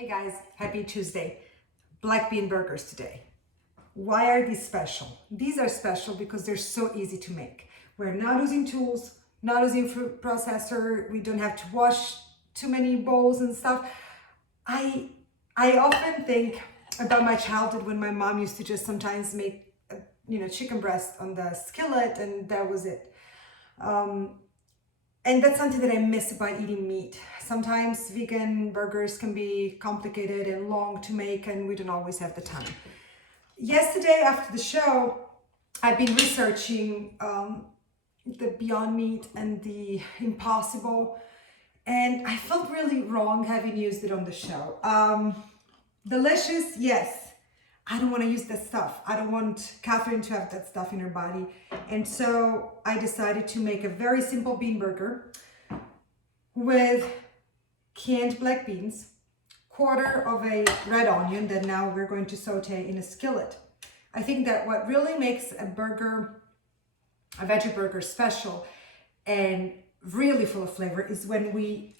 Hey guys, happy Tuesday. Black bean burgers today. Why are these special? These are special because they're so easy to make. We're not using tools, not using food processor. We don't have to wash too many bowls and stuff. I often think about my childhood when my mom used to just sometimes make chicken breast on the skillet, and that was it. And that's something that I miss about eating meat. Sometimes vegan burgers can be complicated and long to make, and we don't always have the time. Yesterday after the show, I've been researching the Beyond Meat and the Impossible, and I felt really wrong having used it on the show. Delicious, yes. I don't want to use that stuff. I don't want Catherine to have that stuff in her body. And so I decided to make a very simple bean burger with canned black beans, quarter of a red onion that now we're going to saute in a skillet. I think that what really makes a veggie burger special and really full of flavor is when we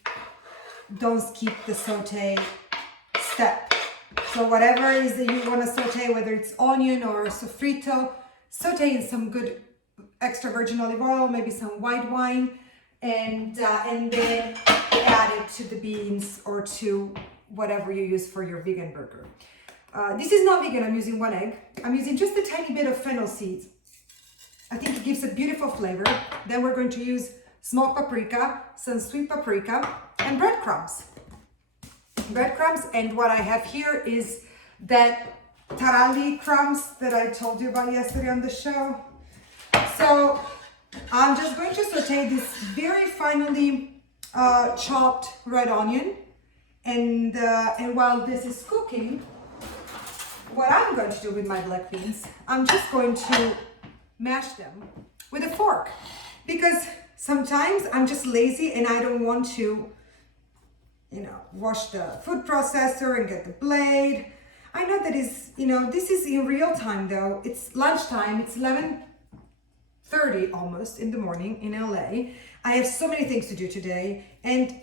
don't skip the saute step. So whatever it is that you want to saute, whether it's onion or sofrito, saute in some good extra virgin olive oil, maybe some white wine, and then add it to the beans or to whatever you use for your vegan burger. This is not vegan, I'm using 1 egg. I'm using just a tiny bit of fennel seeds. I think it gives a beautiful flavor. Then we're going to use smoked paprika, some sweet paprika, and breadcrumbs. And what I have here is that taralli crumbs that I told you about yesterday on the show. So I'm just going to saute this very finely chopped red onion, and while this is cooking, what I'm going to do with my black beans, I'm just going to mash them with a fork, because sometimes I'm just lazy and I don't want to wash the food processor and get the blade. I know that is, this is in real time though. It's lunchtime, it's 11:30 almost in the morning in LA. I have so many things to do today, and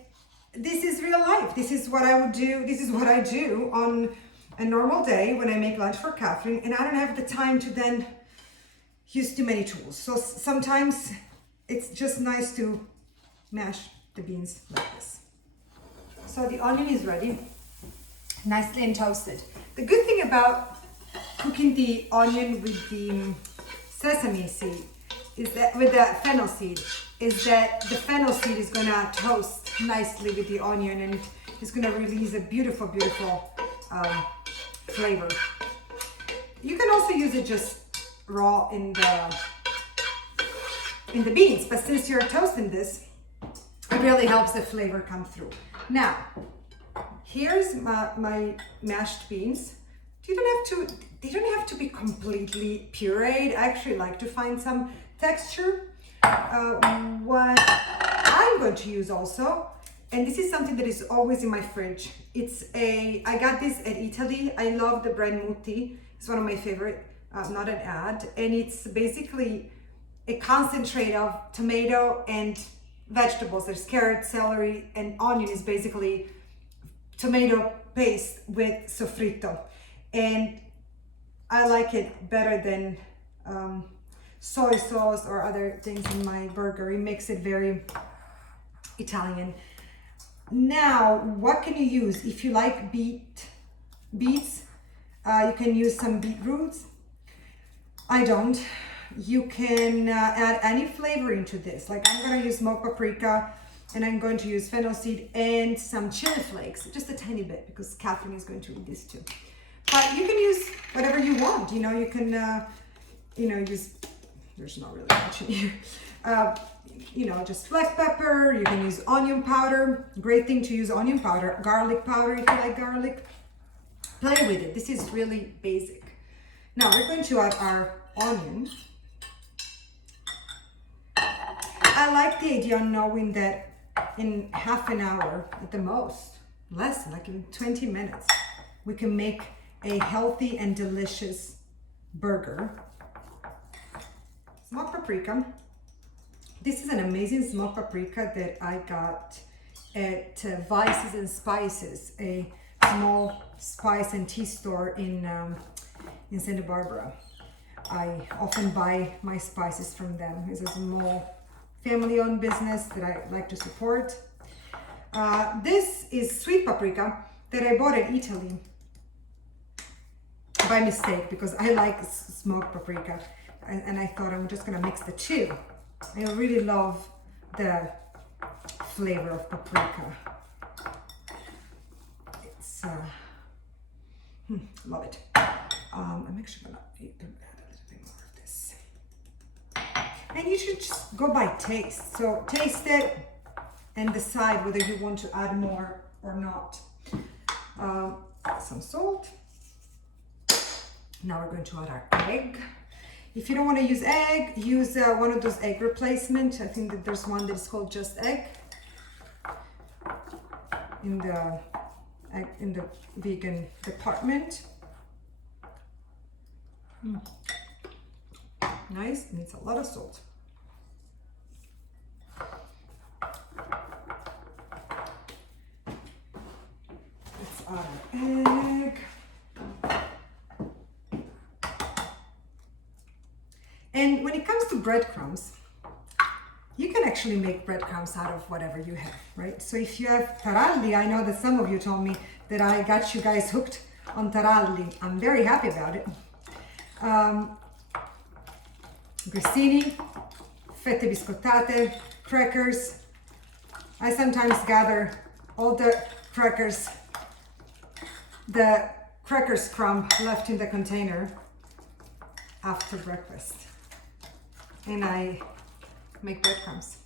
this is real life. This is what I would do. This is what I do on a normal day when I make lunch for Catherine, and I don't have the time to then use too many tools. So sometimes it's just nice to mash the beans like this. So the onion is ready, nicely and toasted. The good thing about cooking the onion with the sesame seed is that, with the fennel seed, is that the fennel seed is gonna toast nicely with the onion, and it's gonna release a beautiful, beautiful flavor. You can also use it just raw in the beans, but since you're toasting this, it really helps the flavor come through. Now, here's my mashed beans. They don't have to be completely pureed. I actually like to find some texture. What I'm going to use also, and this is something that is always in my fridge. I got this at Italy. I love the bread mutti. It's one of my favorite, not an ad. And it's basically a concentrate of tomato and vegetables. There's carrot, celery, and onion is basically tomato paste with sofrito. And I like it better than soy sauce or other things in my burger. It makes it very Italian. Now, what can you use? If you like beets, you can use some beetroots. I don't. You can add any flavoring to this. Like I'm gonna use smoked paprika, and I'm going to use fennel seed and some chili flakes, just a tiny bit, because Catherine is going to eat this too. But you can use whatever you want. You can, use, there's not really much in here. Just black pepper. You can use onion powder. Great thing to use onion powder, garlic powder if you like garlic. Play with it. This is really basic. Now we're going to add our onion. I like the idea of knowing that in half an hour at the most, less, like in 20 minutes, we can make a healthy and delicious burger. Smoked paprika. This is an amazing smoked paprika that I got at Vices and Spices, a small spice and tea store in Santa Barbara. I often buy my spices from them. It's a small family-owned business that I like to support. This is sweet paprika that I bought in Italy by mistake because I like smoked paprika, and I thought I'm just gonna mix the two. I really love the flavor of paprika. It's love it. I'm actually gonna add a little bit more of this. And you should just go by taste. So taste it and decide whether you want to add more or not. Some salt. Now we're going to add our egg. If you don't want to use egg, use one of those egg replacement. I think that there's one that's called just egg in the vegan department. Nice, and it's a lot of salt. Let's add egg. And when it comes to breadcrumbs, you can actually make breadcrumbs out of whatever you have, right? So if you have taralli, I know that some of you told me that I got you guys hooked on taralli. I'm very happy about it. Grissini, fette biscottate, crackers. I sometimes gather all the crackers crumb left in the container after breakfast, and I make breadcrumbs.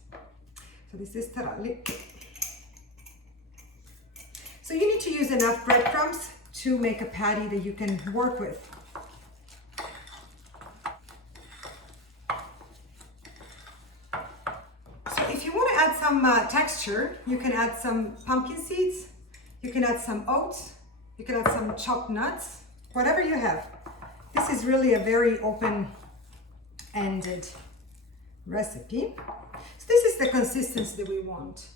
So this is taralli. So you need to use enough breadcrumbs to make a patty that you can work with. So if you want to add some texture, you can add some pumpkin seeds, you can add some oats, you can add some chopped nuts, whatever you have. This is really a very open-ended recipe. So this is the consistency that we want.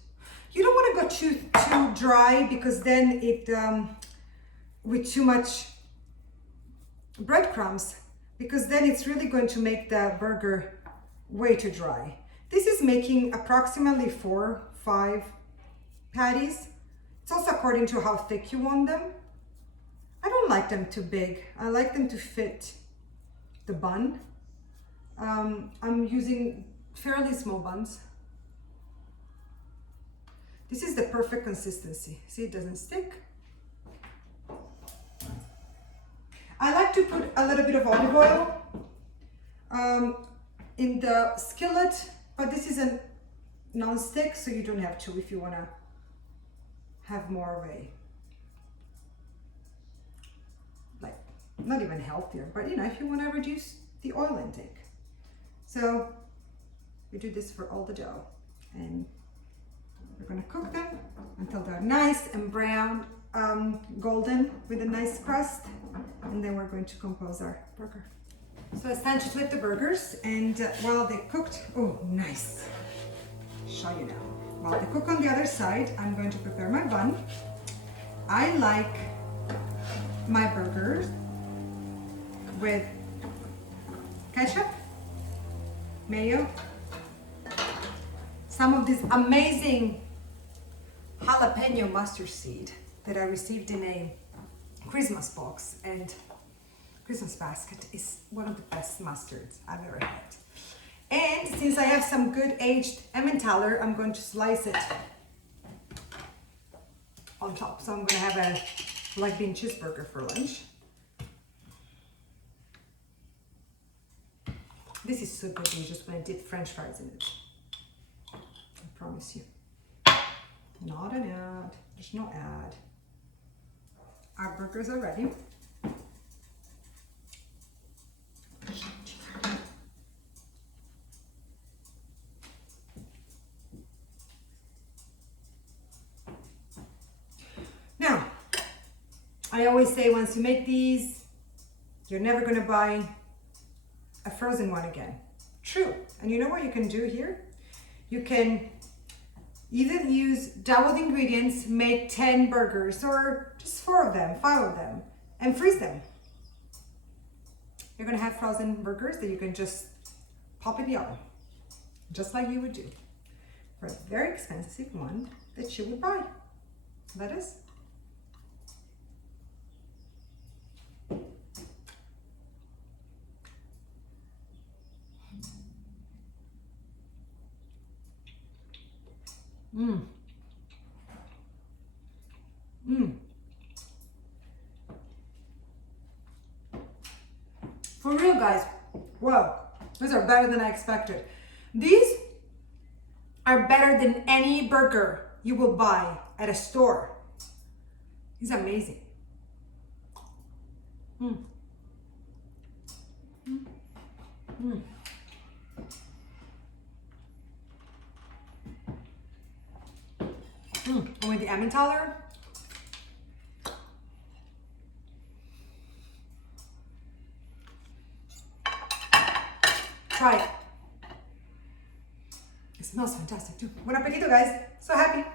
You don't want to go too dry, because then it with too much breadcrumbs, because then it's really going to make the burger way too dry. This is making approximately 4-5 patties. It's also according to how thick you want them. I don't like them too big. I like them to fit the bun. I'm using fairly small buns. This is the perfect consistency. See, it doesn't stick. I like to put a little bit of olive oil in the skillet, but this is a non-stick, so you don't have to if you want to have more of a, like, not even healthier, but you know, if you want to reduce the oil intake. So we do this for all the dough, and we're going to cook them until they're nice and brown, golden, with a nice crust, and then we're going to compose our burger. So it's time to flip the burgers, and while they cooked, oh nice, show you now. While they cook on the other side, I'm going to prepare my bun. I like my burgers with ketchup, mayo, some of this amazing jalapeno mustard seed that I received in a Christmas box, and Christmas basket is one of the best mustards I've ever had. And since I have some good aged Emmentaler, I'm going to slice it on top. So I'm going to have a black bean cheeseburger for lunch. This is super delicious when I dip French fries in it. I promise you. Not an ad. There's no ad. Our burgers are ready. Now, I always say once you make these, you're never going to buy a frozen one again. True. And you know what you can do here? You can Either use doubled ingredients, make 10 burgers, or just 4 of them, 5 of them, and freeze them. You're gonna have frozen burgers that you can just pop in the oven, just like you would do for a very expensive one that you would buy. Lettuce. Mmm. Mmm. For real, guys. Whoa, these are better than I expected. These are better than any burger you will buy at a store. These are amazing. Mmm. Mmm. Mmm. And with the Emmentaler, try it. It smells fantastic too. Buon appetito, guys. So happy.